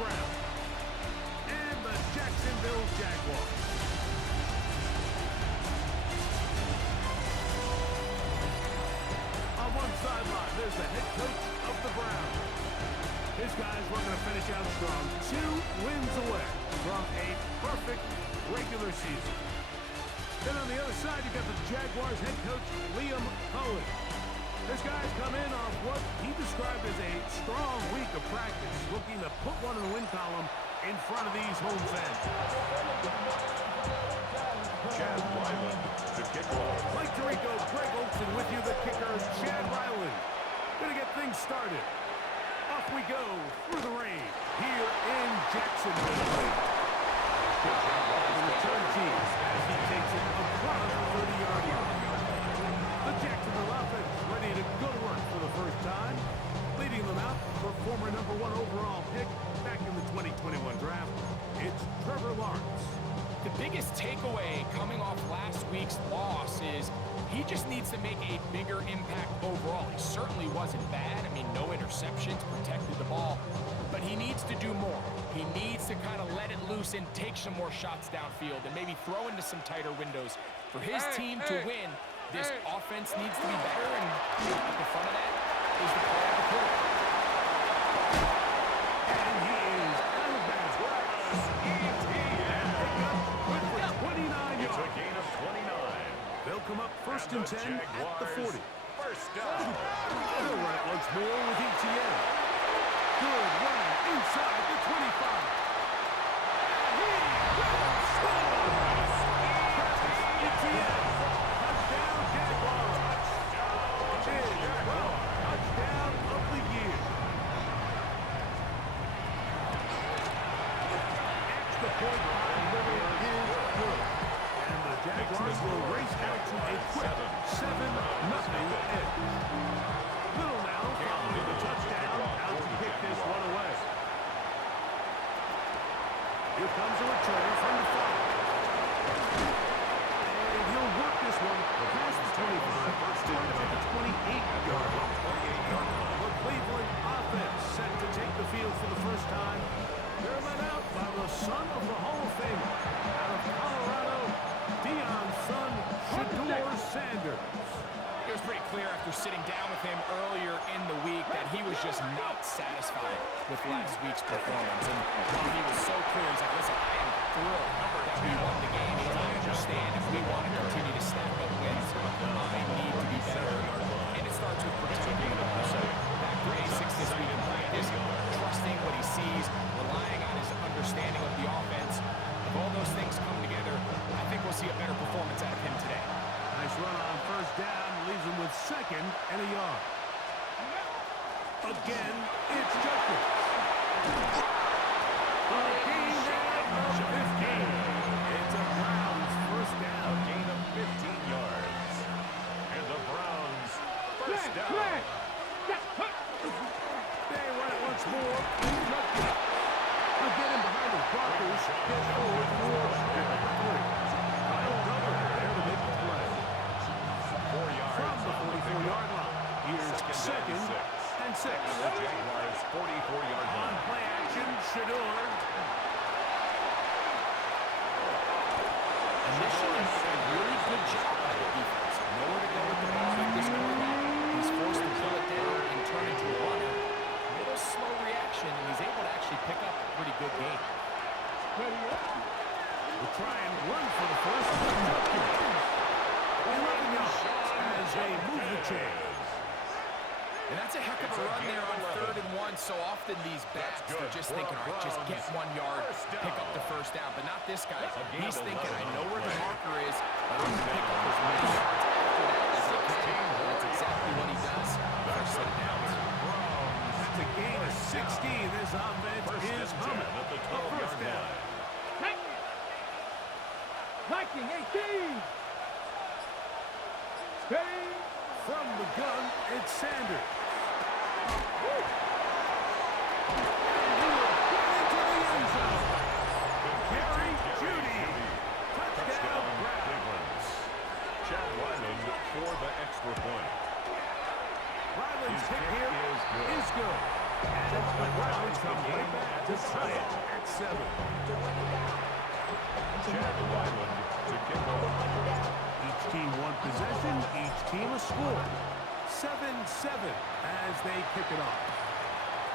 Browns and the Jacksonville Jaguars. On one sideline, there's the head coach of the Browns. His guys were going to finish out strong, 2 wins away from a perfect regular season. Then on the other side, you got the Jaguars head coach, Liam Cohen. His guys come in off what he described as a strong week of practice, looking to put one in the win column in front of these home fans. Chad Ryland to kick off. Mike Tirico, Greg Olsen with you, the kicker, Chad Ryland. Gonna get things started. Off we go through the rain here in Jacksonville. The return team as he takes it across the 30-yard line. The Jacksonville offense ready to go to work for the first time. Leading them out for former #1 overall pick back in the 2021 draft. It's Trevor Lawrence. The biggest takeaway coming off last week's loss is he just needs to make a bigger impact overall. He certainly wasn't bad. I mean, no interceptions, protected the ball. But he needs to do more. He needs to kind of let it loose and take some more shots downfield and maybe throw into some tighter windows. For his team to win, this offense needs to be better, and at the front of that is the play of the quarter. And he is out of bounds. With 29 It's a yards. gain of 29. They'll come up first and 10 at the 40. First down. They'll run it once more with ETN. Good run inside the 25. And he will score! Travis Etienne. Touchdown, Jaguars. Touchdown of the year. Extra point by Lillard is good. And the Jaguars will race out to a quick 7-0 edge. Little now following the touchdown out to kick this one away. Here comes a return from the 5. And he'll work this one past the 25, to about the 28-yard line. The Cleveland offense set to take the field for the first time. They're led out by the son of the Hall of Famer out of Colorado, Deion's son, Shedeur Sanders. It was pretty clear after sitting down with him earlier in the week that he was just not satisfied with last week's performance. And he was so clear, he's like, listen, I am thrilled that we won the game. I understand if we want to continue to stack up wins, I need to be better. And it starts with protecting the ball. So back to basics this week in practice, trusting what he sees, relying on his understanding of the offense. If all those things come together, I think we'll see a better performance out of him today. Nice run on first down, leaves him with 2nd and a yard. Again, it's Judkins. A gain there of 15. It's a Browns first down. A gain of 15 yards. And the Browns first down. They run it once more. Judkins. They'll get him behind the blockers. Gets forward for number 3. Kyle Duggar there to make the play. 4 yards From the 44-yard line. Here's 2nd and 6. The Jaguars 44-yard On line. play action, Shedeur. Initially, a really good job by the defense. Nowhere to go with the ball like this quarterback. He's forced to pull it down and turn into a runner. Little slow reaction, and he's able to actually pick up a pretty good game. We'll try and run for the first. 11 yards as they move the chains. And that's a heck of a run there on 3rd and 1. So often these backs, they're just thinking, all right, just get 1 yard, pick up the first down. But not this guy. He's thinking, I know where the marker is. I'm going to pick up as many yards after that as I can. That's exactly what he does. First set of downs. That's a gain of 16. This offense is humming. At the A first 12-yard down. line. Viking 18. Steady. From the gun, it's Sanders. Jerry Jeudy. Touchdown, Browns. Chad Ryland for the extra point. Ryland's His kick kick here is good. is good. And the Browns come right back to tie it at 7. Chad Ryland to kick off. Each team one possession, each team a score. 7-7 as they kick it off.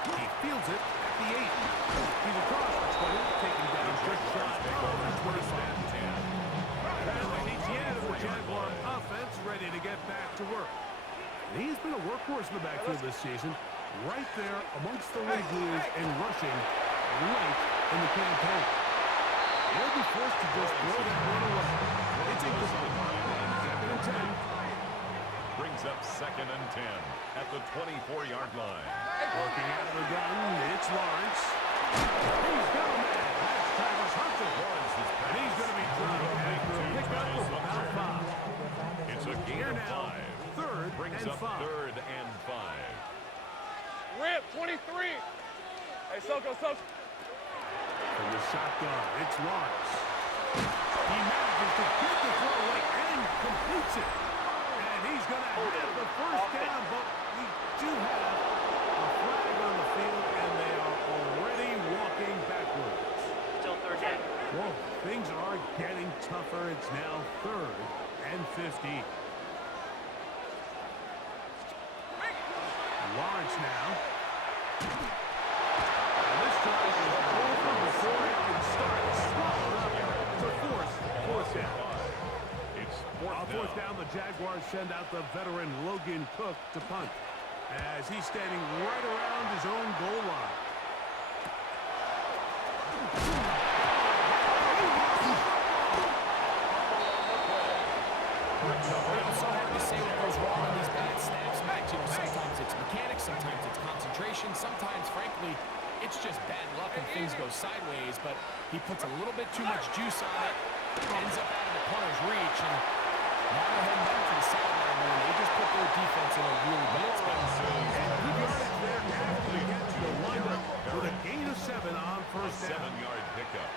He fields it at the 8. He's across the 20, taking down just shot of the 25-10. And Etienne of the Jaguar offense ready to get back to work. And he's been a workhorse in the backfield this season, right there amongst the league leaders in rushing late in the campaign. He'll be forced to just throw that one away. It's incomplete. 2nd and 10. Brings up 2nd and 10 at the 24-yard line. Working out of the gun, it's Lawrence. He's got a man. That's Travis Hunter. And he's going to be dropped after a pickup of about 5. It's a gain Here of now, 5. 3rd Brings and up 5. 3rd and 5. Rip, 23. Hey, Soko. From the shotgun, it's Lawrence. He manages to get the throw away and completes it. And he's going to have the first down, but we do have a flag on the field, and they are already walking backwards. Still 3rd down. Whoa, things are getting tougher. It's now 3rd and 50. Lawrence now. And this time is over before it can start. Swallowed up to force 4th down. It's On 4th 4th down, the Jaguars send out the veteran Logan Cook to punt, as he's standing right around his own goal line. It's so hard to say what goes wrong on these bad snaps. Sometimes it's mechanics, sometimes it's concentration, sometimes, frankly, it's just bad luck and things go sideways, but he puts a little bit too much juice on it, ends up out of the punter's reach, and now they're heading back to the sideline, and they just put their defense in a really bad spot. And good yardage there after the catch to wind up with a gain of 7 on 1st down. 7-yard pickup.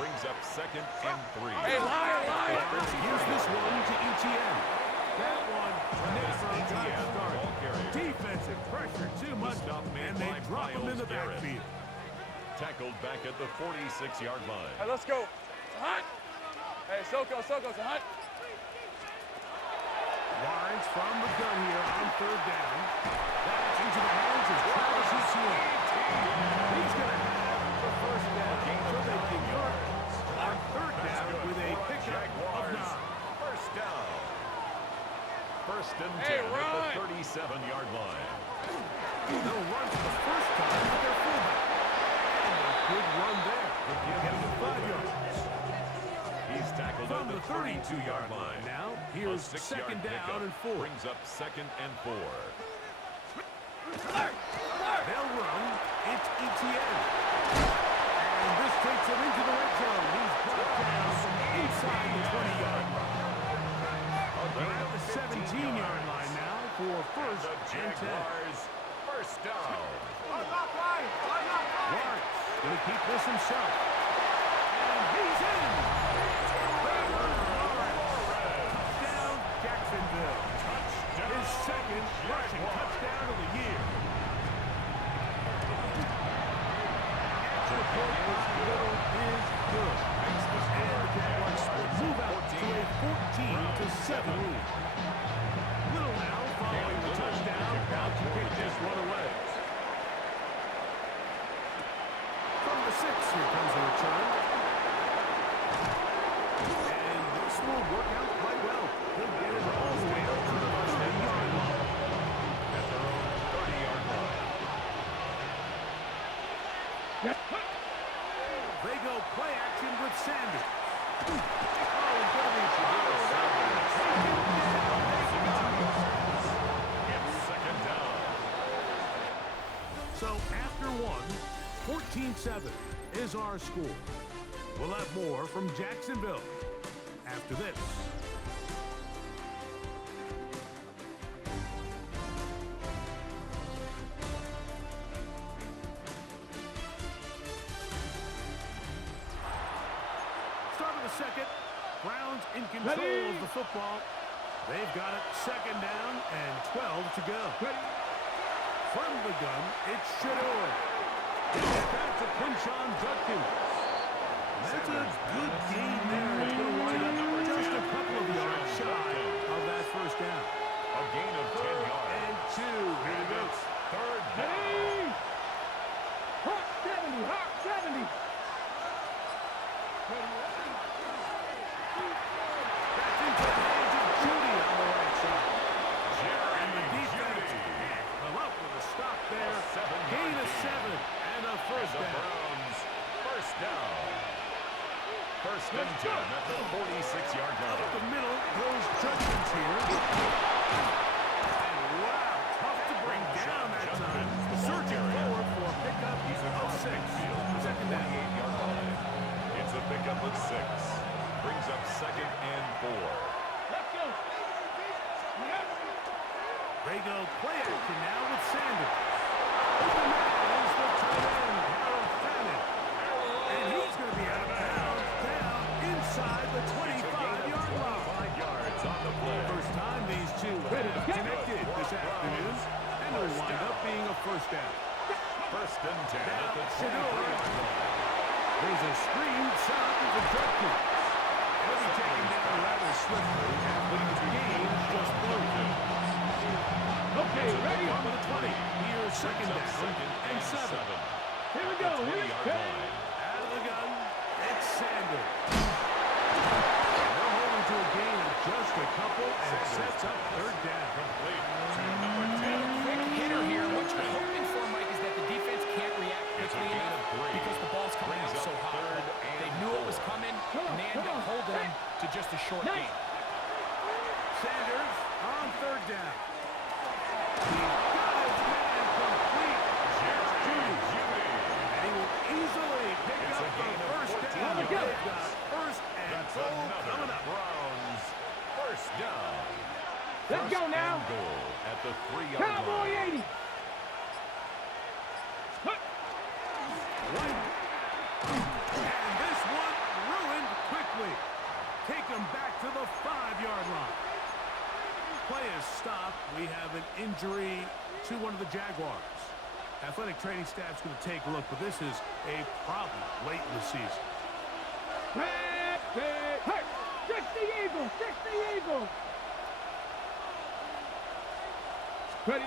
Brings up 2nd and 3. Hey, liar. Here's this one to ETN. That one never got started. Defensive pressure too much, and they drop him in the backfield. Tackled back at the 46-yard line. Hey, let's go. It's a hunt. Hey, Soko, it's a hunt. Lawrence from the gun here on 3rd down. That's into the hands of Travis Etienne. He's going to have the first down so they can yards on 3rd down with a pickup of 9. First down. 1st and 10 Hey, at run. the 37-yard line. They'll run for the first time with their fullback. And a good run there. They'll give him 5 yards. He's tackled From at the the 32-yard 32-yard line. Now, A here's 6-yard 2nd down pickup and 4. Brings up 2nd and 4. They'll run. It's Etienne. And this takes him into the red zone. He's brought down inside the 20-yard line. They're at the 17-yard line now for 1st The and 10. Jaguars, first down. Lawrence going to keep this himself. And he's in. Trevor Lawrence. Touchdown, Jacksonville. His 2nd rushing touchdown of the year. Extra point was little is good. And the Jaguars move out to a 14-7 lead. Little now following the touchdown. Now to kick this one away. From the 6, here comes the return. And this will work out quite well. He'll get it all the way up to the 30-yard line. At their own 30-yard line. They go play action with Sanders. Oh, It's 2nd down. so after 14-7 is our score. We'll have more from Jacksonville after this. Start of the 2nd. Browns in control of the football. They've got it 2nd down and 12 to go. From the gun, it's Shador. That's a Quinshon Judkins. That's a good gain there. It's going to wind up just a couple of yards shy of that first down. A gain of 10 yards. And 2. Here it goes. Third down. Hot 70, hot 70. Back into the hands of Judy on the right side. And the defense can't come up with a stop there. Gain of 7 and a first The down. Browns first down. First and 10 at the 46-yard Up line. the middle goes Judkins here. And wow, tough to bring down that time. Surging forward for a pickup of 6. Second down. 28-yard line. It's a pickup of 6. Brings up second and 4. Let's go. They go play action now with Sanders. Open man is the tight end, Harold Fannin. And he's going to be out of bounds down inside the 25-yard line. 5 yards on the play. First time these two have connected this afternoon, and it'll wind up being a first down. First and 10 Now, at the Shador. 23-yard line. There's a screen shot for Judkins. He'll be taken down rather swiftly, but he's gained just 3. Okay, ready? From the 20. Here's second down and 7. Here we go. Here's 20-yard Penny. line. Out of the gun, it's Sanders. They're holding to a gain of just a couple, and it sets up third down. Complete to number 10. Quick hitter here. What you're hoping for, Mike, is that the defense can't react It's a quickly gain enough of 3. because the ball's coming Brings out so up hot. third and They knew it was 4. coming, and they ended up holding him to just a short Nice. gain. Sanders on third down. He's got his man complete. Here's Judy. And he will easily pick It's up a the gain of first 14 down. yards. They've got first and That's goal coming another up. Browns first down. Let's go First now. and goal at the 3-yard Cowboy line. 80. And this one ruined quickly. Take him back to the 5-yard line. Play is stopped. We have an injury to one of the Jaguars. Athletic training staff's going to take a look, but this is a problem late in the season. Hey, fix the eagle. Fix the eagle. Ready?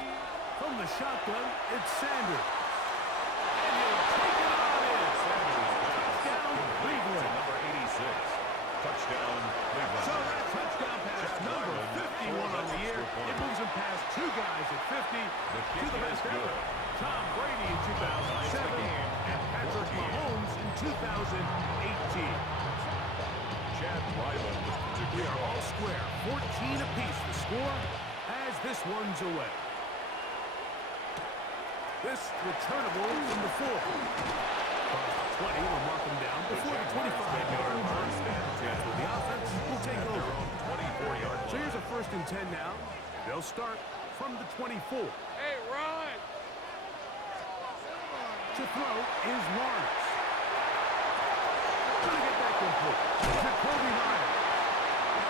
From the shotgun, it's Sanders. And he'll take it on in. Touchdown, Cleveland. Number 86. Touchdown, Cleveland. So that touchdown pass number 51 on the year. It moves him past 2 guys at 50 to the best ever. Tom Brady in 2007 and Patrick Mahomes in 2018. Chad Ryland to We kick are all off. square. 14 apiece the score as this one's away. This returnable from the 4. 20 will mark him down before the 25-yard line. That's where the offense will take over. 24-yard So here's a first and 10 now. They'll start from the 24. Hey, Ron. To throw is Lawrence. Gonna get that complete. To Kobe Myers.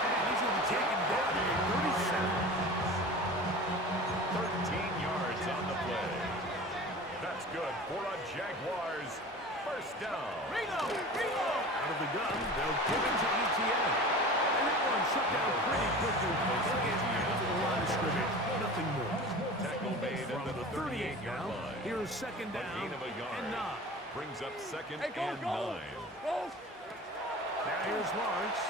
And he's going to be taken down at 37. 13 yards on the play. That's good for a Jaguars first down. Out of the gun, they'll give it to ETN. And that one shut down pretty quickly. They'll get back to the line of scrimmage. Nothing more. Tackle made From at the the 38 38-yard now, line. here's second A down gain of a yard. and 9. Brings up second Hey, go, and go. 9. Go. Now here's Lawrence.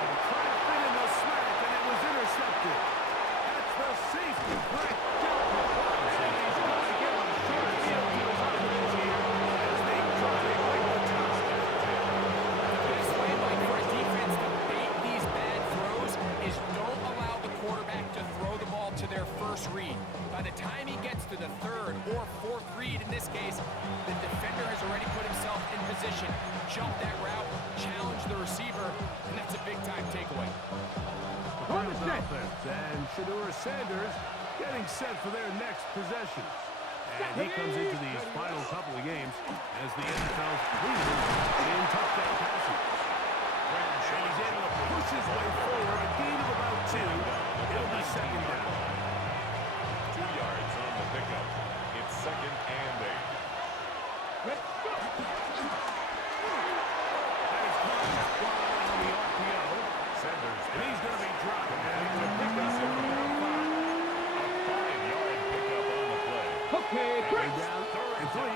And trying to fit in the smack, and it was intercepted. That's the safety break. And he's going to give a short field to his offense here as they try to break the touchdown. Best way, Mike, for a defense to bait these bad throws is don't allow the quarterback to throw the ball to their first read. By the time he gets to the 3rd or 4th read, in this case, the defender has already put himself in position, jump that route, challenge the receiver, and that's a big-time takeaway. Browns offense and Shador Sanders getting set for their next possession. And he comes into these final couple of games as the NFL's leader in touchdown passes. And he's able to push his way forward, a gain of about 2. It'll be second down. 2 yards. Okay, third down and 3.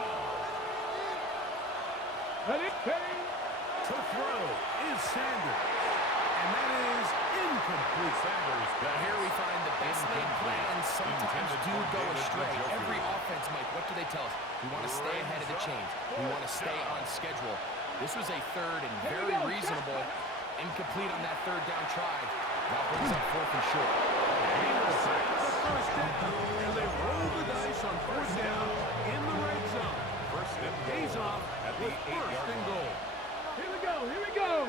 To throw is Sanders. And that is incomplete. Sanders. Now here we find the best laid plans sometimes do go astray. Every offense, Mike, what do they tell us? We want to stay ahead of the chains. We want to stay on schedule. This was a third and very reasonable. Incomplete on that third down try. Now brings up 4th and short. The first down, and they roll the dice on 4th down in the red zone. First and Pays off at with the 1st 8-yard and line. goal. Here we go.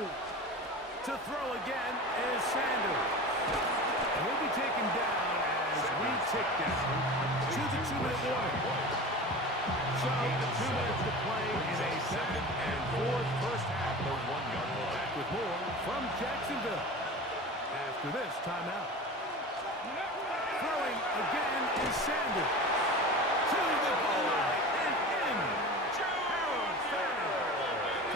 To throw again is Sanders. And he'll be taken down as we tick down to the 2-minute warning. So, 2 minutes to play in a 2nd and 4th first half. The 1-yard line. Back with more from Jacksonville after this timeout. Throwing again is Sanders. To the goal line and in.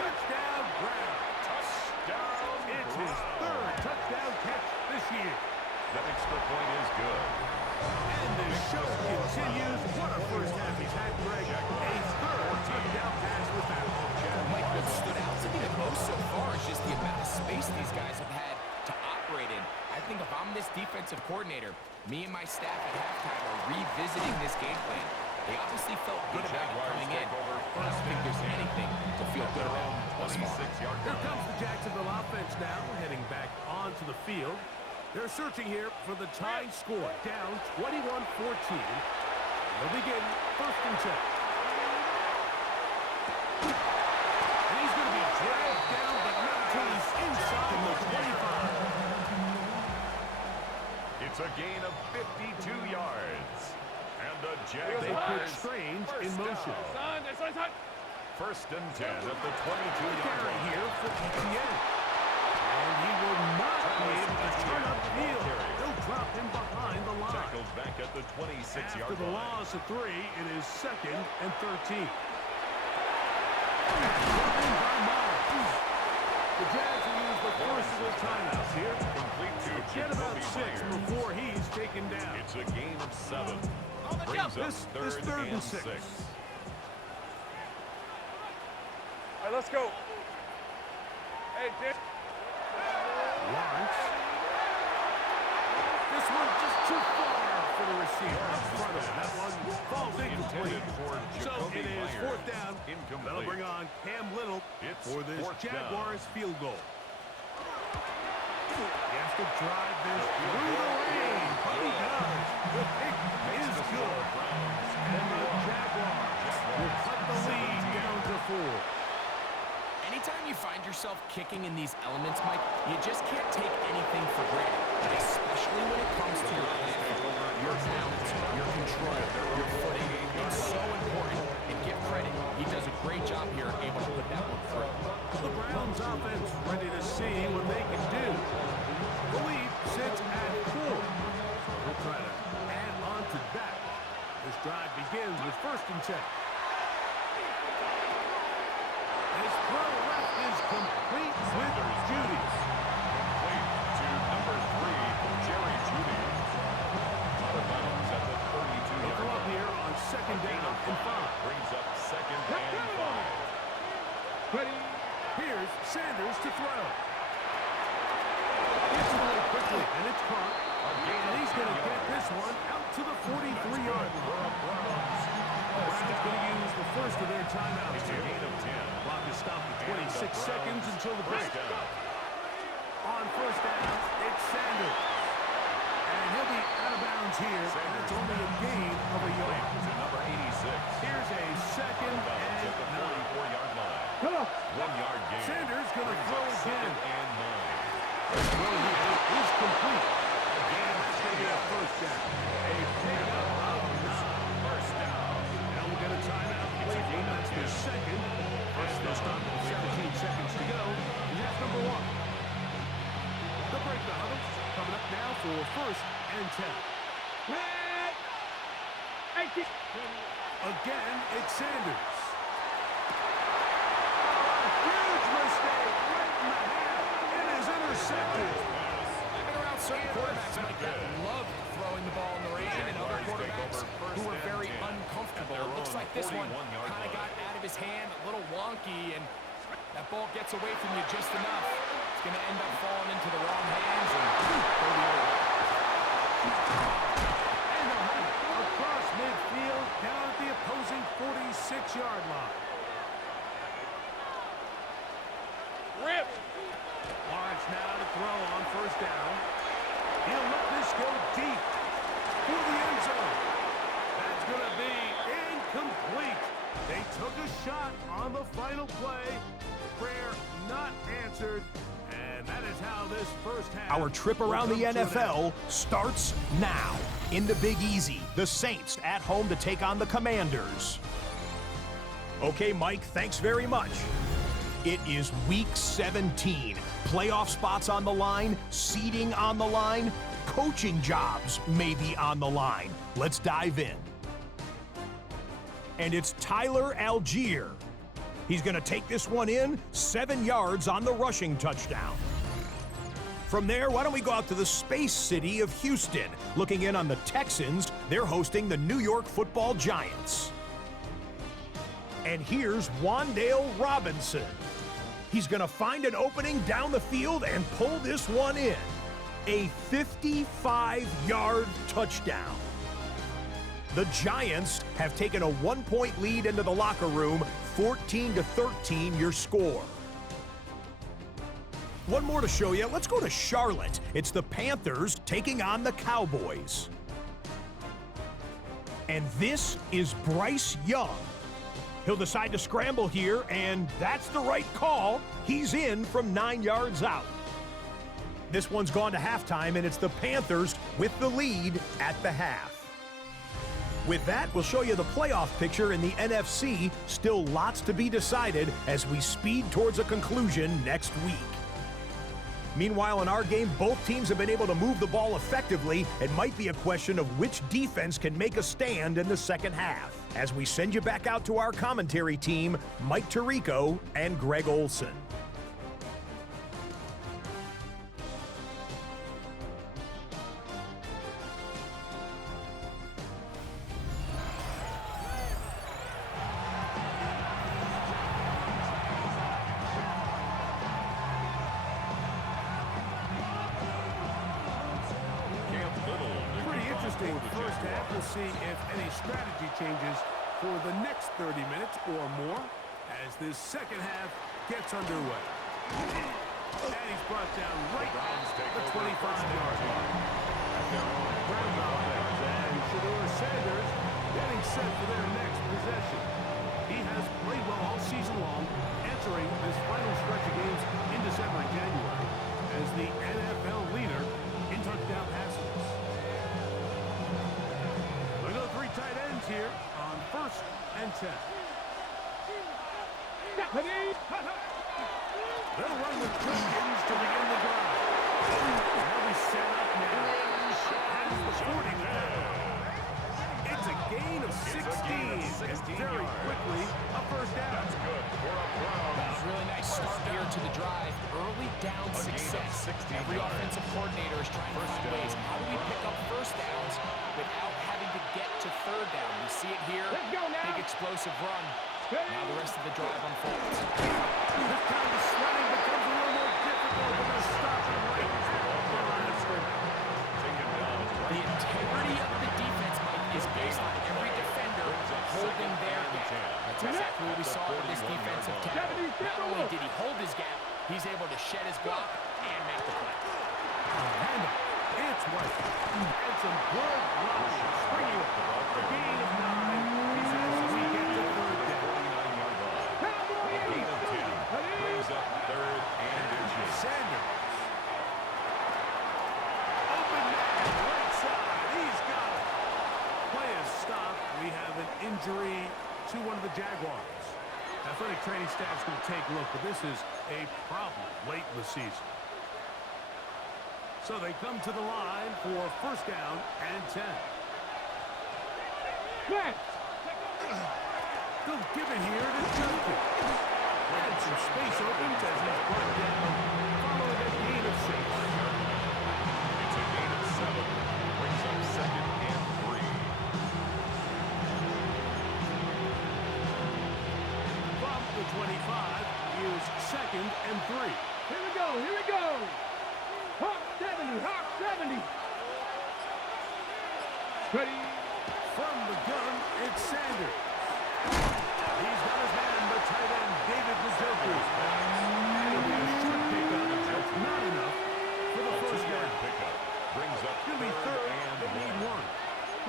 Touchdown Brown. Touchdown. It's his 3rd touchdown catch this year. That extra point is good. And the show continues. What a first half he's had, Greg. A 3rd touchdown pass with that one. Mike, what stood out to me the most so far is just the amount of space these guys have had to operate in. I think if I'm this defensive coordinator, me and my staff at halftime are revisiting this game plan. They obviously felt good about it coming in, but I don't think there's anything to feel good about thus far. 26-yard Here line. comes the Jacksonville offense now, heading back onto the field. They're searching here for the tying score, down 21-14. They'll begin 1st and 10. And he's going to be dragged down, but not until he's inside the 25. It's a gain of 52 yards. And the They put Jaguars Strange in motion. Son. 1st and 10 at the 22-yard Carry line. here for ETN. And he will not be able to turn up field. They'll drop him behind the line. Tackled back at the 26-yard After the line. loss of 3, it is 2nd and 13. Running by Myers. The Jags will use the first of their timeouts here. Complete to Get about Jacoby 6 Myers. before he's taken down. It's a gain of 7. Brings up This 3rd and and 6. 6. All right, let's go. Hey, Dan. Lawrence. This one just too far for the receiver. Up front of him. That one falls incomplete. Intended for So Jacoby it is Myers. 4th down. Incomplete. That'll bring on Cam Little It's for this 4th down. Jaguars field goal. He has to drive this through the rain. But he does. The pick is good. And the Jaguars will cut the lead down to 4. Anytime you find yourself kicking in these elements, Mike, you just can't take anything for granted, especially when it comes to your platform, your balance, your control, your footing. It's so important, and give credit. He does a great job here, able to put that one through. The Browns offense ready to see what they can do. The lead sits at 4. We'll try to add on to that. This drive begins with 1st and 10. His throw left is complete with Judy. Complete to number 3, Jerry Jeudy. Out of bounds at the 32-yard They'll go up line. here on 2nd down and 5. Brings up 2nd and 5. Here's Sanders to throw. Gets away quickly, and it's caught. And he's going to get this one out to the 43-yard line. Browns going to use the first of their timeouts It's a here. gain of 10. Clock is stopped at 26 seconds until the break. First down. On 1st down, it's Sanders. And he'll be out of bounds here, and it's only a gain of a yard. To number 86. Here's a 2nd Bounds at the and 9. 44-yard line. 1-yard gain. Sanders going to throw Brings up again. 2nd and 9. The throw here is complete. Again, that's going to be a 1st down. A pickup of 9. First down. Now we'll get a timeout. Cleveland, that's their 2nd. First, they'll stop with 17 seconds to go. And that's number 1. The break the huddle. Coming up now for 1st and 10. Again, it's Sanders. Huge mistake right in the half. It is intercepted. I've been around certain quarterbacks like that love throwing the ball in the rain, and other quarterbacks who are very uncomfortable like this one 41-yard kind of line. got out of his hand, a little wonky, and that ball gets away from you just enough. It's going to end up falling into the wrong hands and go the other way. And they'll have it across midfield down at the opposing 46-yard line. Rip. Lawrence now to throw on first down. He'll let this go deep for the end zone. That's going to be incomplete. They took a shot on the final play. Prayer not answered. And that is how this first half... Our trip around the NFL starts now. In the Big Easy, the Saints at home to take on the Commanders. Okay, Mike, thanks very much. It is Week 17. Playoff spots on the line, seeding on the line, coaching jobs may be on the line. Let's dive in. And it's Tyler Algier. He's going to take this one in, 7 yards on the rushing touchdown. From there, why don't we go out to the space city of Houston? Looking in on the Texans, they're hosting the New York Football Giants. And here's Wan'Dale Robinson. He's going to find an opening down the field and pull this one in. A 55-yard touchdown. The Giants have taken a 1-point lead into the locker room, 14-13 your score. One more to show you. Let's go to Charlotte. It's the Panthers taking on the Cowboys. And this is Bryce Young. He'll decide to scramble here, and that's the right call. He's in from 9 yards out. This one's gone to halftime, and it's the Panthers with the lead at the half. With that, we'll show you the playoff picture in the NFC. Still lots to be decided as we speed towards a conclusion next week. Meanwhile, in our game, both teams have been able to move the ball effectively. It might be a question of which defense can make a stand in the second half. As we send you back out to our commentary team, Mike Tirico and Greg Olson. First half, we'll see if any strategy changes for the next 30 minutes or more as this second half gets underway. And he's brought down right at the 25-yard line. Browns offense and Shedeur Sanders getting set for their next possession. He has played well all season long, entering this final stretch of games in December and January as the NFL leader in touchdown passes. Tight ends here on 1st and 10. They'll run with Jenkins to begin the drive. They'll be set up now. Has the 40 now. It's a gain of 16, and very quickly a first down. That's good for a Browns. Really nice start here to the drive. Early down success. Every offensive coordinator is trying to find ways. How do we pick up first downs without having to get to third down? We see it here. Big explosive run. Now the rest of the drive unfolds. This time the sledding becomes a little more difficult, but they're stopping right at the line of scrimmage. The integrity of the defense, Mike, is based on every defender holding their gap. That's exactly what we saw with this defensive tackle. Not only did he hold his gap, he's able to shed his block and make the play. And it's White. And some good blocking. Springing up. A gain of 9. He says we get to third down. 49-yard line. A gain of 10 brings up third and inches. Sanders. Open man, right side. He's got it. Play is stopped. We have an injury to one of the Jaguars. Athletic training staff's going to take a look, but this is a problem late in the season. So they come to the line for first down and 10. They'll give it here to Jenkins. And some space opens as he's brought down following a gain of 6. It's a gain of 7. Brings up second and 3. and 3. Here we go, here we go. Hawk 70, Hawk 70. Ready. From the gun, it's Sanders. He's got his man, the tight end, David Njoku. It'll be a short pickup. That's not enough for the first down. Pickup brings up It'll be third. They need 1.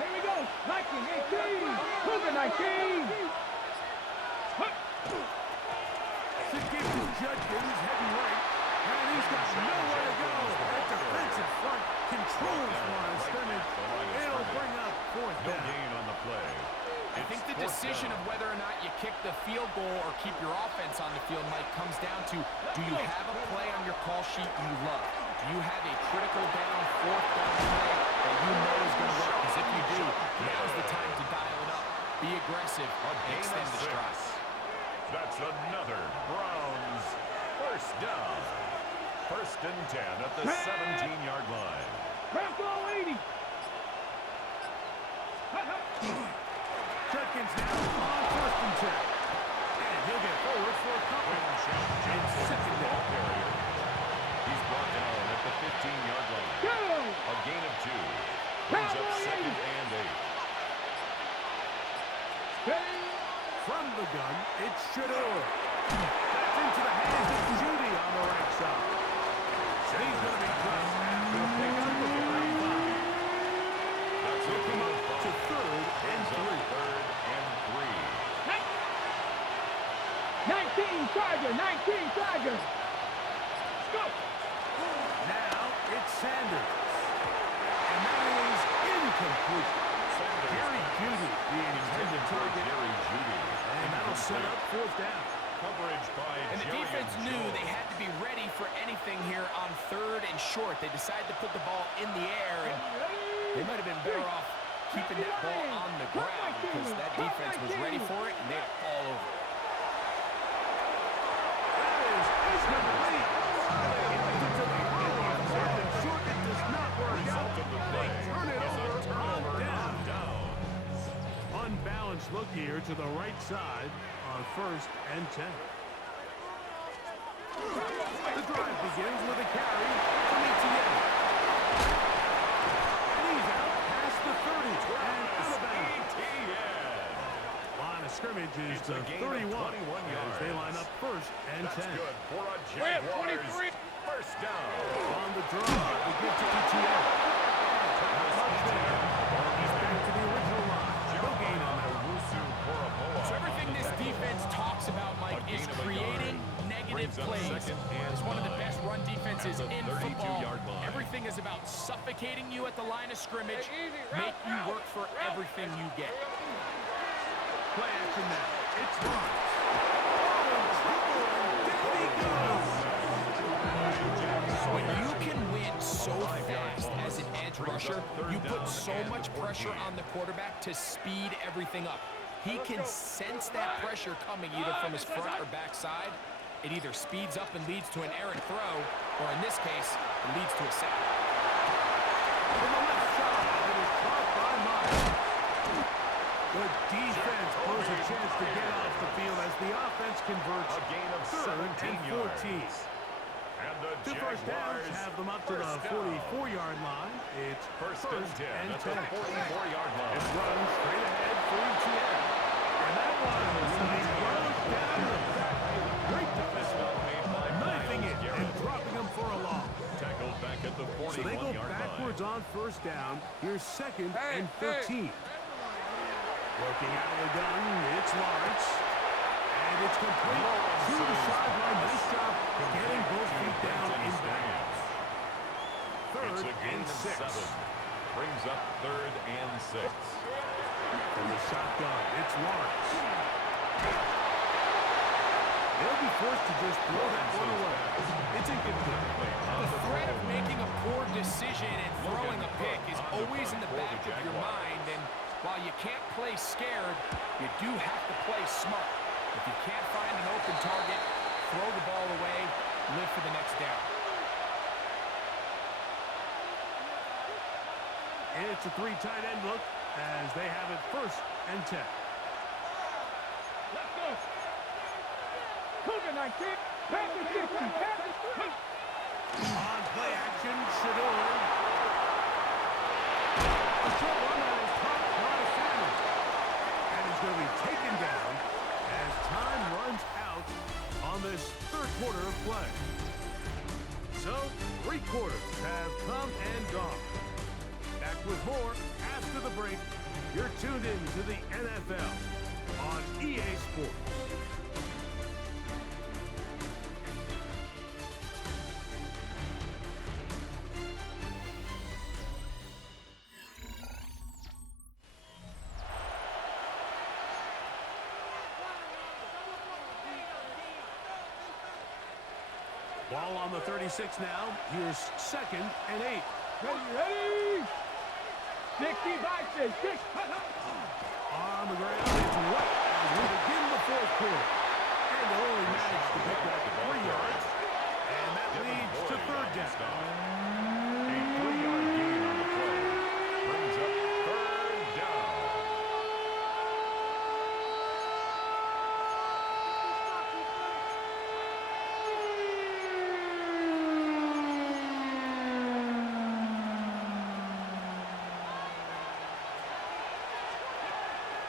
Here we go. 19, 18. Cougar 19. To give to Judkins, heavy right, and he's got nowhere to go. That defensive front controls line of scrimmage. It'll bring up fourth No down. gain on the play. I think the decision of whether or not you kick the field goal or keep your offense on the field, Mike, comes down to, do you have a play on your call sheet you love? Do you have a critical down, fourth down play that you know is going to work? Because if you do, now's the time to dial it up. Be aggressive and extend the stride. That's another Browns first down. First and 10 at the 17-yard line. Bronco 80. Judkins now on first and 10. And he'll get forward for a couple. And second down. He's brought down at the 15-yard line. Go. A gain of 2. Brings up second and 8. Ready. From the gun, it's Shador. That's into the hands of Judy on the right side. He's going to be dropped. He'll pick up the 35. That's He'll come up to third and Brings 3. up third and 3. 19 Charger, 19 Charger. Let's go. Now it's Sanders. And that is incomplete. Jerry Judy, the intended target. Jerry Judy. And that'll set up fourth down. Coverage by And the Jerry defense knew Jones. they had to be ready for anything here on third and short. They decided to put the ball in the air, and they might have been better off keeping that ball on the ground because that defense was ready for it, and they were all over it. That is incomplete. They left it to the right. Third and short, it does not work out. They turn it over on down. Unbalanced look here to the right side on first and 10. The drive begins with a carry from Etienne. And he's out past the 30 and out of bounds. Line of scrimmage is It's a the gain of 31 21 as they line up first and That's 10. good for a We're at Jaguars 23. first down. On the drive, they give to Etienne. Not much there. He's back to the original line. No gain on that. So everything this defense talks about, Mike, is creating negative plays. It's one of the best run defenses in football. Everything is about suffocating you at the line of scrimmage, make you work for everything you get. Play action now. It's Lawrence. Oh, trouble, and down he goes. When you can win so fast as an edge rusher, you put so much pressure on the quarterback to speed everything up. He can sense that pressure coming either from his front or back side. It either speeds up and leads to an errant throw, or in this case, it leads to a sack. From the left side, it is caught by Myers. The defense blows a chance to get off the field as the offense converts A gain of third 17 and 14. yards. And the Two first downs Jaguars have them up to the first down. 44-yard line. It's First and 10 at the 44-yard line. It's run straight ahead for Etienne. And that one is throws down the backfield. Great defense. Knifing it and dropping him for a loss. Tackled back at the 41-yard line. So they go backwards on first down. Here's second and 13. Working out of the gun, it's Lawrence. And it's complete to the sideline. Nice job getting both feet down in bounds. Third It's a gain and of 6. 7. Brings up third and 6. From the shotgun, it's Lawrence. They'll be forced to just throw that one away. It's incomplete. The threat of making a poor decision and throwing a pick is always in the back of your mind, and while you can't play scared, you do have to play smart. If you can't find an open target, throw the ball away, live for the next down. It's a 3 tight end look as they have it first and 10. Let's go. Cougar 19. Pass the 60. Pass the 30. On play action, Shador. A short run that is caught by Sanders. And he's going to be taken down as time runs out on this third quarter of play. So, 3 quarters have come and gone. Back with more after the break. You're tuned in to the NFL on EA Sports. Ball on the 36 now. Here's 2nd and 8. Ready? 60 boxes. 6. On the ground, it's White as we begin the 4th quarter. And they'll only manage to pick up 3 yards. And that leads to 3rd down. A 3-yard gain on the play. Brings up 3rd down.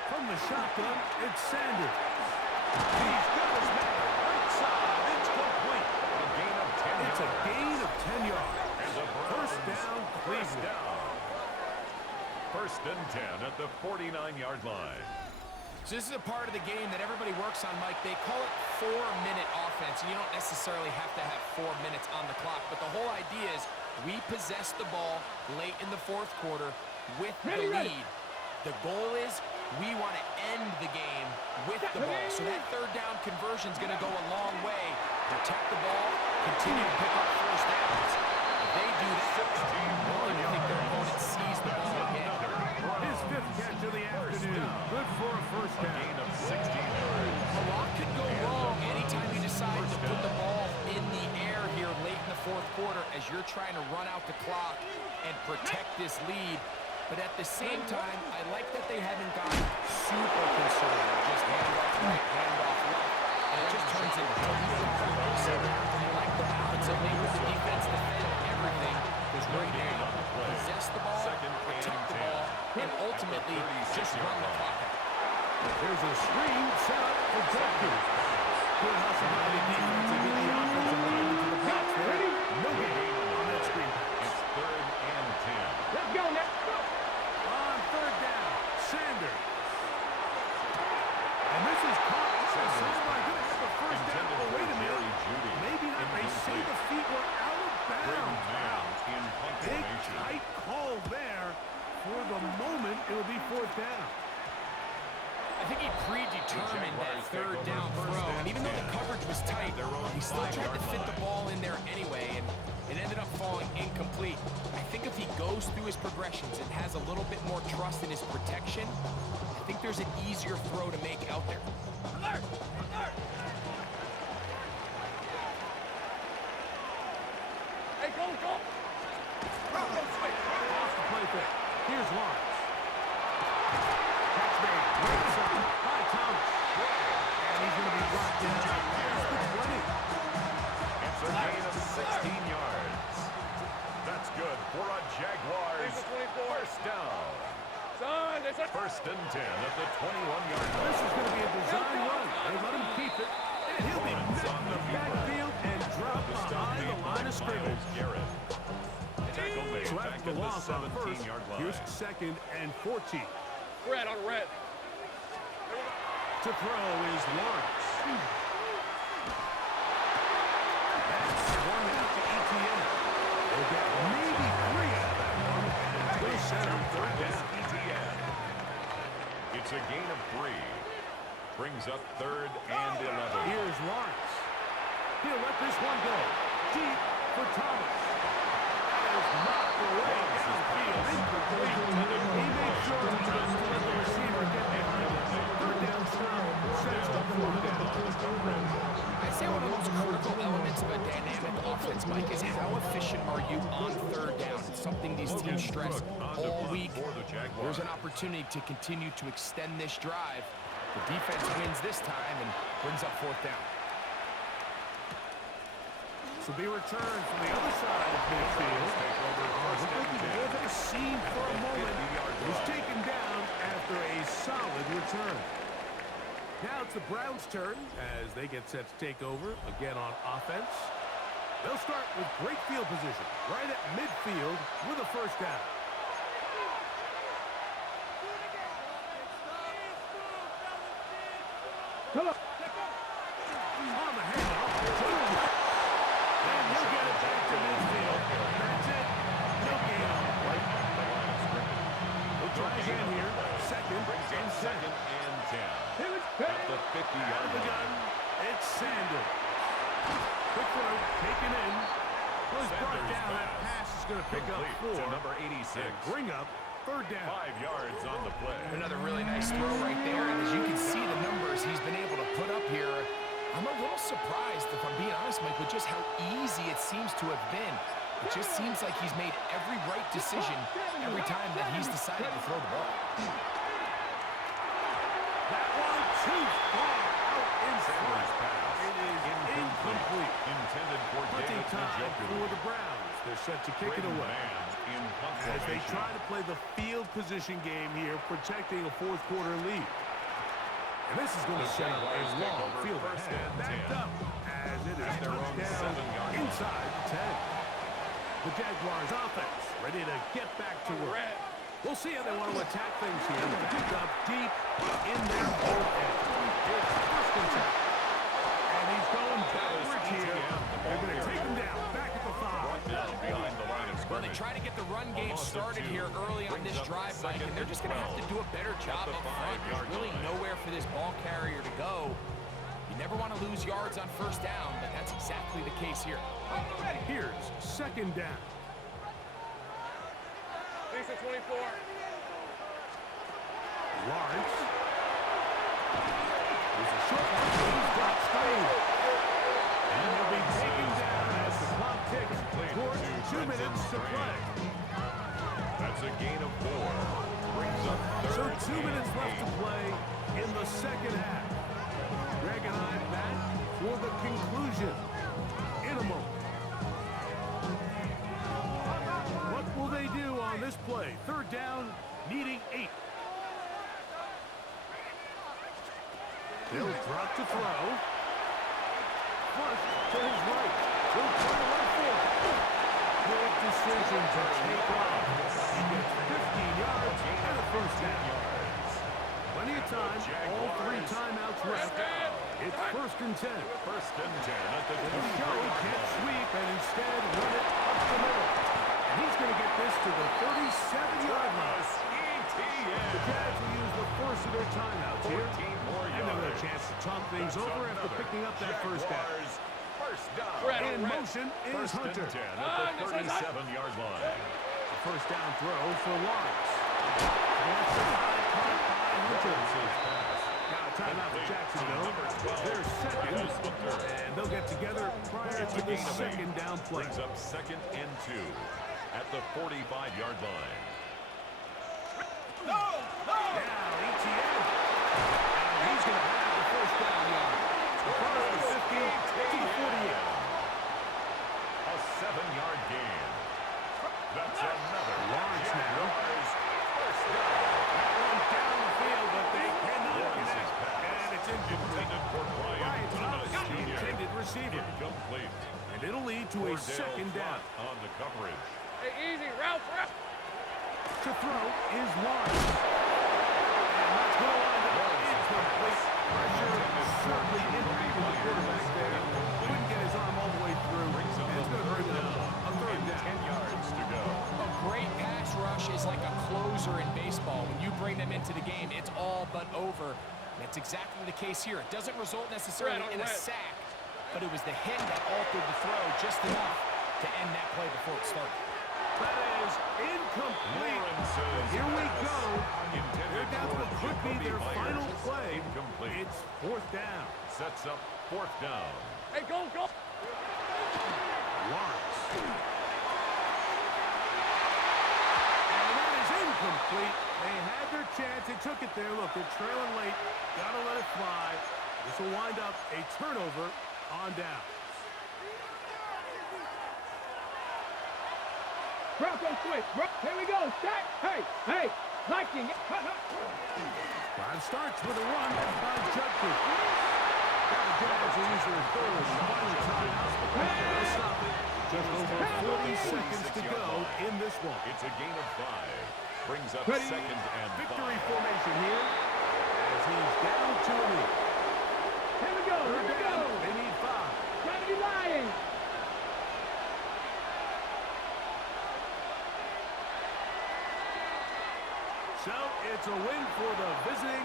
From the shotgun, it's Sanders. He's got his man right side. It's complete. A gain of 10 It's a yards. gain of 10 yards. And the First Browns down, first Cleveland. down. 1st and 10 at the 49-yard line. So this is a part of the game that everybody works on, Mike. They call it 4-minute offense, and you don't necessarily have to have 4 minutes on the clock. But the whole idea is we possess the ball late in the 4th quarter with the lead. The goal is we want to end the game with the ball. So that 3rd down conversion is going to go a long way. Protect the ball, continue to pick up 1st downs. If they do that, well, you think their opponent sees the ball again. His 5th catch of the afternoon. Good for a first A down. gain of 16 yards. A lot could go wrong anytime you decide to put the ball in the air here late in the 4th quarter as you're trying to run out the clock and protect this lead. But at the same time, I like that they haven't gotten super conservative. Just hand off right, hand off left. And it just turns into so I like the balance of making the defense defend everything. Because right now, possess the ball, protect the ball, and ultimately just run the clock out. There's a screen set up for Jenkins. Good hustle by the defense to get the offensive line into the box there. No gain on that screen pass. It's 3rd and 10. Let's go now. On 3rd down, Sanders. And this is caught. So they're going to have the first down. Oh, wait a minute. Maybe not. They say the feet were out of bounds. Wow. In Big, punctuation. tight call there. For the moment, it'll be 4th down. I think he predetermined that 3rd down throw, and even though the coverage was tight, he still tried to fit the ball in there anyway, and it ended up falling incomplete. I think if he goes through his progressions and has a little bit more trust in his protection, I think there's an easier throw to make out there. Alert! Alert! Hey, go, go! Off the play fake. Here's Lawrence. Catch made. Right side by Thomas. And he's going to be brought down past the 20. It's a gain of 16 yards. That's good for a Jaguars 1st down. Son, there's a 1st and 10 at the 21-yard line. This is going to be a design run. They let him keep it. And he'll be met in the backfield and dropped behind the line of scrimmage. Garrett. Tackle made So back after at the the loss on first, 17-yard here's line. 2nd and 14. red on red. To throw is Lawrence. That's one out to ETN. They'll get maybe 3 out of that one. And they'll set up 3rd down. ETN. It's a gain of 3. Brings up 3rd and 11. Here's Lawrence. He'll let this one go. Deep for Thomas. That is knocked away downfield. Incomplete. He made sure to just let the receiver get behind him. 3rd down stop. Sets up 4th down. I'd say one of the most critical elements of a dynamic offense, Mike, is how efficient are you on 3rd down? It's something these teams stress all week. There's an opportunity to continue to extend this drive. The defense wins this time and brings up 4th down. This will be returned from the other side of midfield. Looked like he may have had a seam for a moment. Was taken down after a solid return. Now it's the Browns' turn as they get set to take over again on offense. They'll start with great field position right at midfield with a first down. Come on. On the handoff. And he'll get it back to midfield. That's it. No gain on the play. We'll try again here. Second and 2nd and 10. Here it's At the Out 50-yard of the line. gun. It's Sanders. Quick throw, taken in. Well, he's brought Sanders down. That pass is going to pick up Complete 4. to number 86. And bring up third down. 5 yards on the play. Another really nice throw right there, and as you can see the numbers he's been able to put up here, I'm a little surprised, if I'm being honest, Mike, with just how easy it seems to have been. It just seems like he's made every right decision every time that he's decided to throw the ball. That one too far out in front. Sanders' pass. It is incomplete. Intended for Punting David time Njoku. for the Browns. They're set to kick it Braden away. Mann in punt As they formation. try to play the field position game here, protecting a fourth quarter lead. And this is going to set up a Jaguars take long over field first ahead. and Backed 10. up as it is At their own touchdown 7-yard line. inside the 10. The Jaguars offense ready to get back to work. We'll see how they want to attack things here. Backed up deep in their own end. It's first and 10. And he's going backwards here. They're going to take him down. Back at the 5. Brought down behind the line of Well, they scrimmage. try to get the run game Almost a started 2. here early on Brings this up drive, Mike, and they're just going to have to do a better job the up front. 5-yard There's really line. nowhere for this ball carrier to go. You never want to lose yards on first down, but that's exactly the case here. Here's second down. Decent 24. Lawrence. There's a short one. He's got screen. And he'll be taken down as the clock ticks towards 2 minutes to play. That's a gain of 4. Brings up So 3rd 2 minutes and left to 8. play in the second half. Greg and I back for the conclusion in a moment. What will they do on this play? Third down, needing 8. They'll drop to throw. Flush to his right. He'll turn to right field. Good decision to take off. He gets 15 yards and a first down. Plenty of time. All 3 timeouts left. It's first and 10. First and 10 at the The show 2-yard can't line. sweep and instead run it up the middle. And he's going to get this to the 37-yard line. The Jags will use the first of their timeouts here. 14 more And they'll get a yards. chance to talk things over after picking up that first down. Jaguars first down. In motion is First and Hunter. 10 at the 37-yard line. The first down throw for Lawrence. That's a high caught by Hunter. Got a timeout for Jacksonville. They're second, and they'll get together prior to the second down play. Brings up 2nd and 2 at the 45-yard line. Now, ETN. And he's going to have the first down yard. Across the 50 to the 48. A 7-yard gain. That's another Lawrence now. Jaguars first down. That one down the field, but they cannot Lawrence's connect. pass. And it's incomplete. Intended for Brian Brian Thomas Thomas, the Jr. intended receiver. Incomplete. And it'll lead to a Cordell second down. Flott on the coverage. Hey, easy. Route. To throw is Lawrence. And that's going to wind up incomplete. Pressure certainly impacted the quarterback there. Couldn't get his arm all the way through. Brings up And it's the going to bring third up down. a third And down. 10 yards to go. A great pass rush is like a closer in baseball. When you bring them into the game, it's all but over. That's exactly the case here. It doesn't result necessarily in a sack, but it was the hit that altered the throw just enough to end that play before it started. That is incomplete. Lawrence's Here we pass. go. Intended They're down to for what could be Jacoby their final Myers. play. Incomplete. It's fourth down. Sets up 4th down. Hey, go. Lawrence. And that is incomplete. They had their chance. They took it there. Look, they're trailing late. Got to let it fly. This will wind up a turnover on downs. Bronco switch. Here we go. Set. Hey. Viking. Drive starts with a run by Judkins. The Jazz will use their third and final timeout. They'll stop it. Just over 40 seconds to go in this one. It's a gain of 5. Brings up Ready. second and 5. Victory formation here as he's down to a lead. Here we go. They need 5. 70 Lions. So it's a win for the visiting